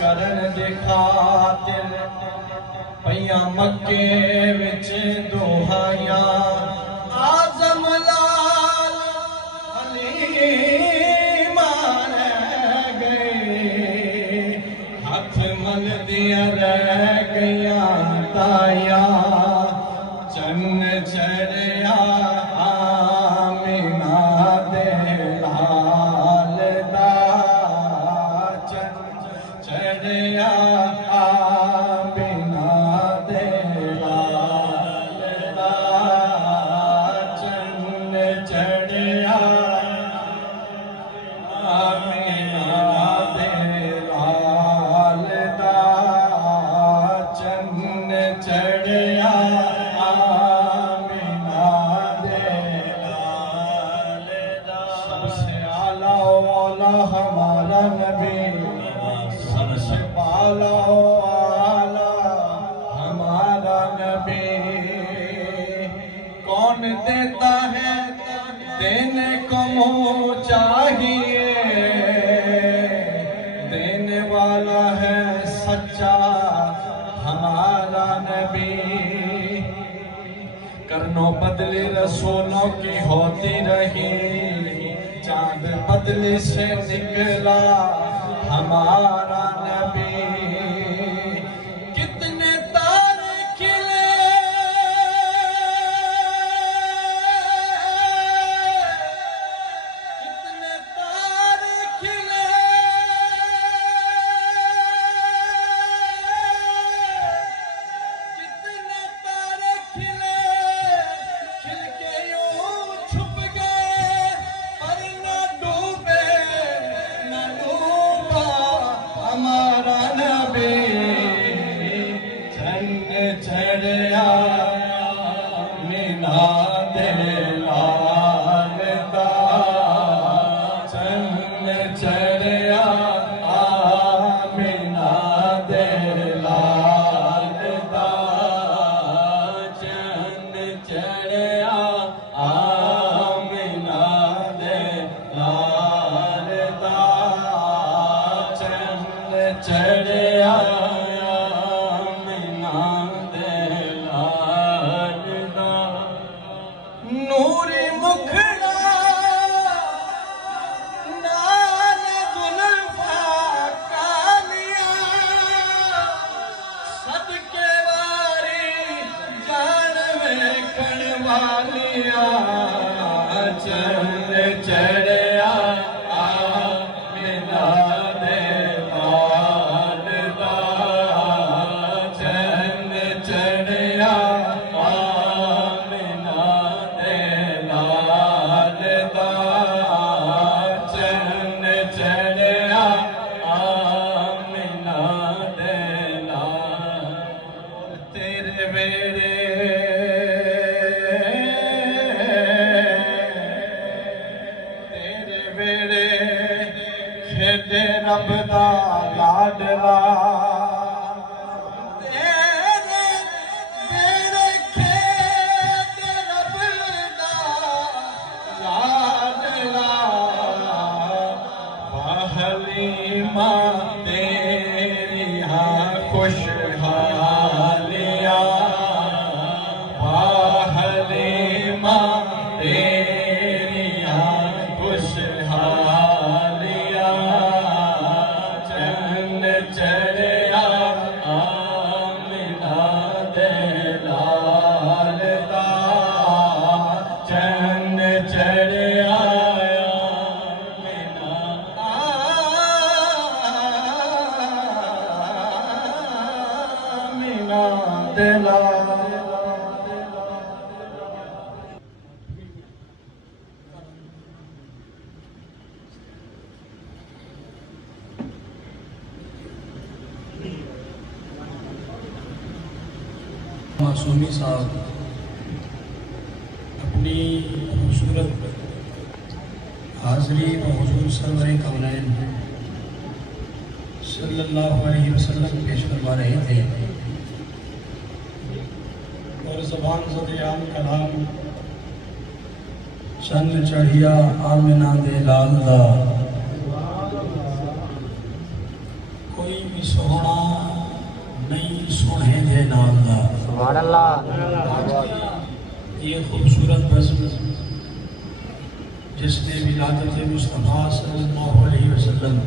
کرن دے خاطر پیاں مکے وچ دوہایا آزم لال حلیم رہ گئے ہاتھ مل دیا رہ گیا تایا چن چڑھیا آمینہ دے لال دا چن چڑھیا آمینہ دے لال دا چن چڑھیا آمینہ دے لال دا چن چڑھیا ہمارا نبی سب سے بالا والا ہمارا نبی کون دیتا ہے دینے کو منہ چاہیے دینے والا ہے سچا ہمارا نبی کرنوں بدلی رسولوں کی ہوتی رہی چاند بدلی سے نکلا ہمارا نبی کتنے تارے کھلے کتنے تارے کھلے کتنے تارے کھلے کھل کے یوں چھپ گئے پر نہ ڈوبے نہ ڈوبا ہمارا نبی چن چڑھیا مینا دے لال دا چن چڑھیا مینا دے لال دا چن چڑھیا مینا دے لال دا چن چڑھیا مینا دے لال دا نوری مکھڑا نال زلفاں کالیاں صدقے واری جان ویکھن والیاں چن چڑھیا مینا دے لال دا چن چڑھیا مینا دے لال دا چن چڑھیا مینا دے لال تیرے ویڑے تیرے ویڑے کھیڈے رب دا لاڈلا تیرے ویڑے کھیڈے رب دا لاڈلا حلیمہ تیریاں خوشحالیاں حلیمہ تیریاں خوشحالیاں چن چڑھیا آمینہ دے لال دا چن چڑھیا معصومی صاحب اپنی خوبصورت حاضری و حضور سرور کونین صلی اللہ علیہ وسلم پیش فرما رہے تھے اور زبان زد عام کلام چند چڑھیا آمنہ دے لال دا کوئی بھی سونا نہیں سونے دے ناللہ. سبحان اللہ. یہ خوبصورت بزم جس نے ولادت مصطفیٰ صلی اللہ علیہ وسلم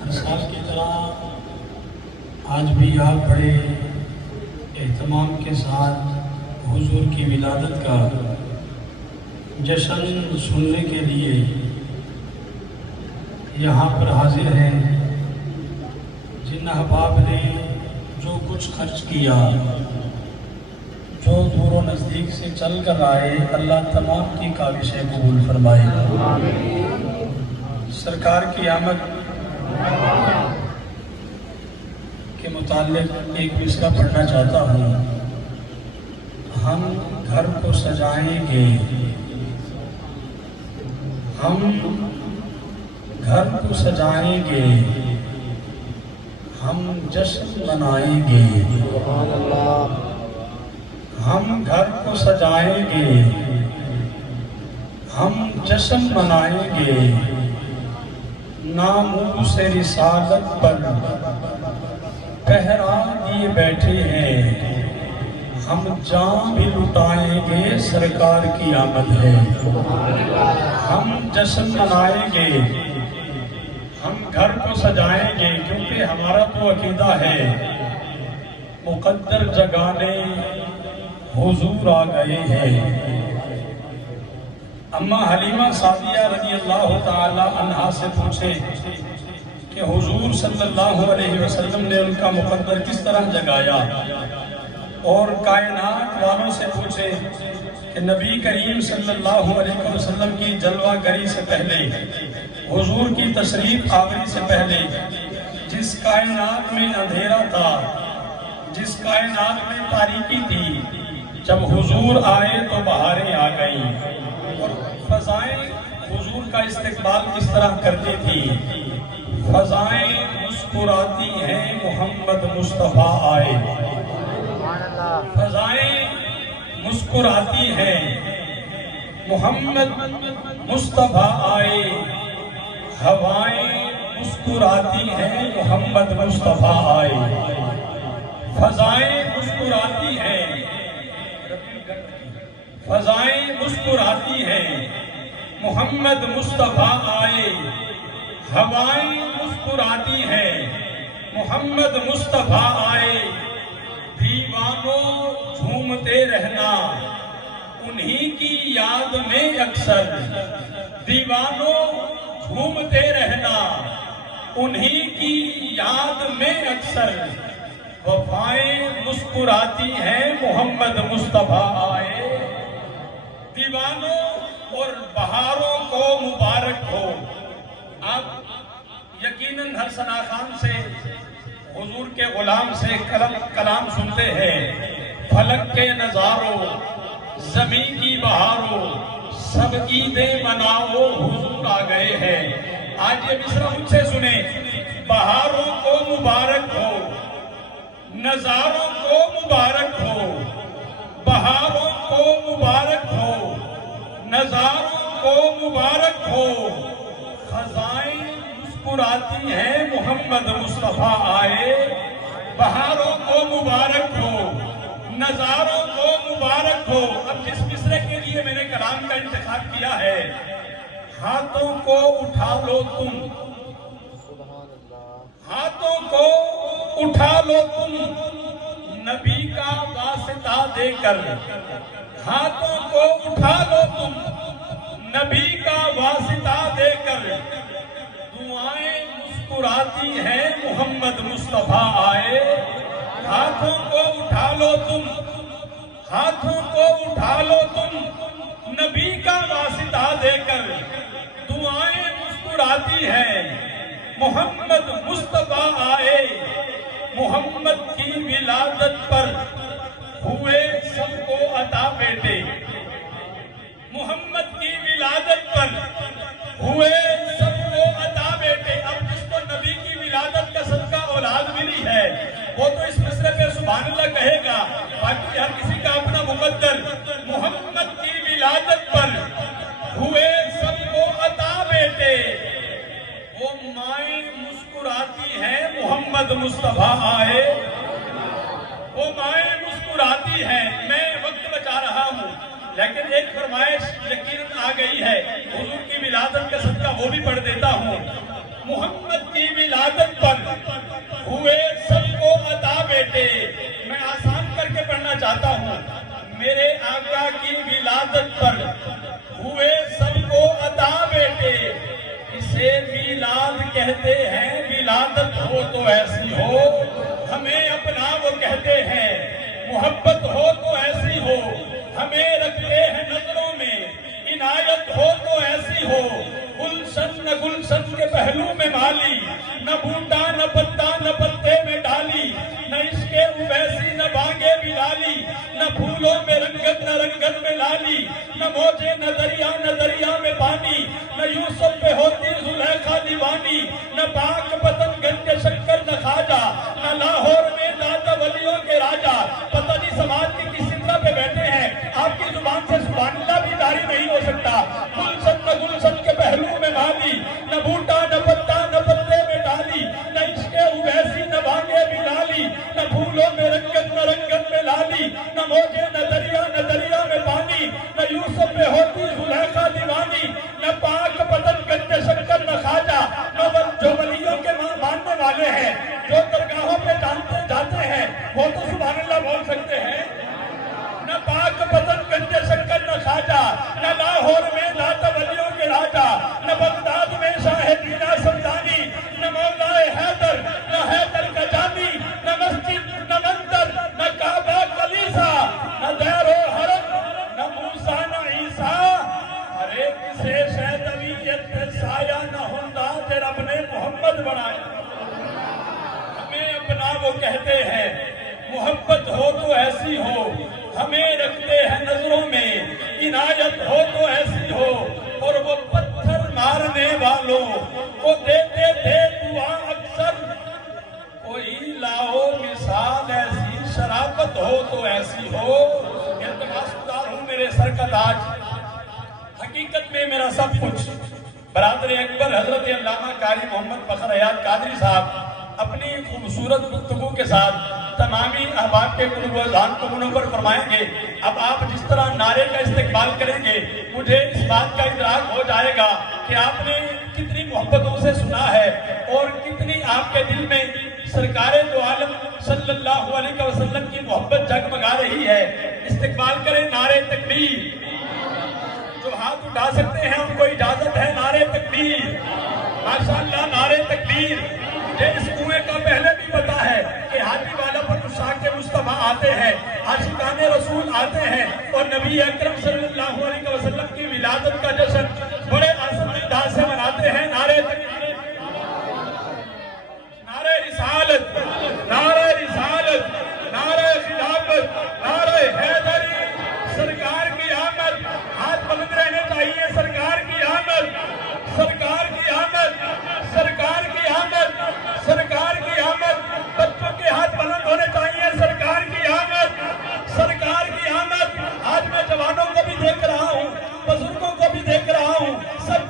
ہر سال کی طرح آج بھی آپ بڑے اہتمام کے ساتھ حضور کی ولادت کا جشن سننے کے لیے یہاں پر حاضر ہیں. جن احباب نے جو کچھ خرچ کیا، جو دور و نزدیک سے چل کر آئے، اللہ تمام کی کاوشیں قبول فرمائے. سرکار کی آمد کے متعلق ایک مصرع پڑھنا چاہتا ہوں. ہم گھر کو سجائیں گے، ہم گھر کو سجائیں گے، ہم جشن منائیں گے. ہم گھر کو سجائیں گے، ہم جشن منائیں گے. ناموس رسالت پر پہرا دیے بیٹھے ہیں، ہم جان بھی لٹائیں گے، سرکار کی آمد ہے. ہم جشن منائیں گے، ہم گھر کو سجائیں گے، کیونکہ ہمارا تو عقیدہ ہے مقدر جگانے حضور آ گئے ہیں. اما حلیمہ سعدیہ رضی اللہ تعالی عنہا سے پوچھے کہ حضور صلی اللہ علیہ وسلم نے ان کا مقدر کس طرح جگایا، اور کائنات والوں سے پوچھے کہ نبی کریم صلی اللہ علیہ وسلم کی جلوہ گری سے پہلے، حضور کی تشریف آوری سے پہلے جس کائنات میں اندھیرا تھا، جس کائنات میں تاریکی تھی، جب حضور آئے تو بہاریں آ گئیں. اور فضائیں حضور کا استقبال کس طرح کرتی تھی؟ فضائیں مسکراتی ہیں، محمد مصطفیٰ آئے. فضائیں مسکراتی ہیں، محمد مصطفیٰ آئے. ہوائیں مسکراتی ہیں، محمد مصطفیٰ آئے. فضائیں مسکراتی ہیں، فضائیں مسکراتی ہیں، محمد مصطفیٰ آئے. ہوائیں مسکراتی ہیں، محمد مصطفیٰ آئے. دیوانوں جھومتے رہنا انہی کی یاد میں اکثر، دیوانوں جھومتے رہنا انہی کی یاد میں اکثر. وفائیں مسکراتی ہیں، محمد مصطفیٰ آئے. دیوانوں اور بہاروں کو مبارک ہو. آپ یقیناً ہر ثنا خان سے، حضور کے غلام سے کلام سنتے ہیں. فلک کے نظاروں، زمین کی بہاروں، سب عیدیں مناؤ، حضور آ گئے ہیں. آج یہ مصرع مجھ سے سنیں. بہاروں کو مبارک ہو، نظاروں کو مبارک ہو. بہاروں کو مبارک ہو، نظاروں کو مبارک ہو. خزائیں مسکراتی ہیں، محمد مصطفیٰ آئے. بہاروں کو مبارک ہو، نظاروں کو مبارک ہو. اب جس مصرع کے لیے میں نے کلام کا انتخاب کیا ہے، ہاتھوں کو اٹھا لو تم، ہاتھوں کو اٹھا لو تم، نبی کا واسطہ دے کر. ہاتھوں کو اٹھا لو تم، نبی کا واسطہ دے کر. دعائیں مسکراتی ہیں، محمد مصطفیٰ آئے. ہاتھوں کو اٹھا لو تم، ہاتھوں کو اٹھا لو تم، نبی کا واسطہ دے کر. دعائیں مسکراتی ہیں، محمد مصطفیٰ آئے. محمد کی ولادت پر ہوئے سب کو عطا بیٹے. محمد کی ولادت پر ہوئے سب کو عطا بیٹے. اب جس کو نبی کی ولادت کا صدقہ اولاد ملی ہے، وہ تو اس مصرع پہ سبحان اللہ کہے گا. باقی ہر کسی کا اپنا مقدر. محمد کی ولادت پر ہوئے سب کو عطا بیٹے. وہ مائیں مسکراتی ہیں محمد مصطفیٰ آئے، وہ مائیں مسکراتی ہیں. میں وقت بچا رہا ہوں لیکن ایک فرمائش یقیناً آ گئی ہے، حضور کی ولادت کا صدقہ وہ بھی پڑھ دیتا ہوں. محمد کی ولادت پر ہوئے سب کو عطا بیٹے. میں آسان کر کے پڑھنا چاہتا ہوں. میرے آقا کی ولادت پر ہوئے سب کو عطا بیٹے. اسے میلاد کہتے ہیں، ولادت ہو تو ایسی ہو. ہمیں اپنا وہ کہتے ہیں، محبت ہو تو ایسی ہو. ہمیں رکھتے ہیں نظروں میں، عنایت ہو تو ایسی ہو. گلشن نہ گلشن کے پہلو میں مالی، نہ بوٹا نہ پتا نہ پتے میں ڈالی. نہ عشق اویسی نہ بانگے بلالی، نہ پھولوں میں رنگت نہ رنگت میں لالی. نہ موجے نہ دریا میں پانی، نہ یوسف پہ ہوتی زلیخا دیوانی. نہ پاک پتن گنج کے شکر نہ خواجہ، نہ لاہور میں دادا ولیوں کے راجہ. پتہ نہیں سماج کی کس سطح پہ بیٹھے ہیں، آپ کی زبان سے سبحان اللہ بھی جاری نہیں ہو سکتا. گلشن نہ گلشن کے پہلو میں مالی، نہ بوٹا نہ پتا نہ پتے میں ڈالی. نہ عشق اویسی نہ بانگے بلالی، نہ پھولوں میں رنگت نہ رنگت میں لالی. نہ موجے نہ دریا میں پانی، نہ یوسف پہ ہوتی زلیخا دیوانی. نہ پاک پتن گنج شکر نہ خواجہ. جو ولیوں کے ماننے والے ہیں، جو درگاہوں پہ جاتے ہیں، وہ تو سبحان اللہ بول سکتے ہیں. نہ پاک پتن گنج شکر نہ خواجہ، نہ لاہور میں داتا ولیوں کے راجہ. نہ بغداد میں شاہ دینا سمدانی، نہ مولا حیدر نہ حیدر کا جانی. نہ مسجد نہ مندر نہ کعبہ کلیسا، نہ دیر و حرم نہ موسیٰ نہ عیسیٰ. ارے کسے شہدویت پہ سایہ نہ ہندا تے رب نے محمد بنایا. ہمیں اپنا وہ کہتے ہیں، محبت ہو تو ایسی ہو. ہمیں رکھتے ہیں نظروں میں، عنایت ہو تو ایسی ہو. اور وہ پتھر مارنے والوں کو دیتے تھے دعا اکثر. کوئی لاؤ مثال ایسی، شرافت ہو تو ایسی ہو. التماس گزار ہوں میرے سر کا تاج، حقیقت میں میرا سب کچھ. برادر اکبر حضرت علامہ قاری محمد فخر حیات قادری صاحب اپنی خوبصورت گفتگو کے ساتھ تمامی احباب کے قلوب و اذہان کو منور فرمائیں گے. اب آپ جس طرح نعرے کا استقبال کریں گے، مجھے اس بات کا ادراک ہو جائے گا کہ آپ نے کتنی محبتوں سے سنا ہے اور کتنی آپ کے دل میں سرکار دو عالم صلی اللہ علیہ وسلم کی محبت جگمگا رہی ہے. استقبال کریں نعرے تکبیر. جو ہاتھ اٹھا سکتے ہیں ان کو اجازت ہے نعرے تکبیر. ماشاءاللہ نعرے تکبیر. مجھے اس کنویں کا پہلے بھی پتا ہے کہ ہاتھی والا پر عشاق مصطفیٰ آتے ہیں، عاشقان رسول آتے ہیں اور نبی اکرم صلی اللہ علیہ وسلم کی ولادت کا جشن بڑے عظمت انداز سے مناتے ہیں. نعرے تکبیر، نعرے رسالت، نعرے رسالت، نعرے خلافت، نعرے حیدری. سرکار کی آمد. ہاتھ بلند رہنے چاہیے. سرکار کی آمد، سرکار کی آمد، سرکار کی آمد، سرکار کی آمد. بچوں کے ہاتھ بلند ہونے چاہیے. سرکار کی آمد، سرکار کی آمد. آج میں جوانوں کو بھی دیکھ رہا ہوں، بزرگوں کو بھی دیکھ رہا ہوں. سب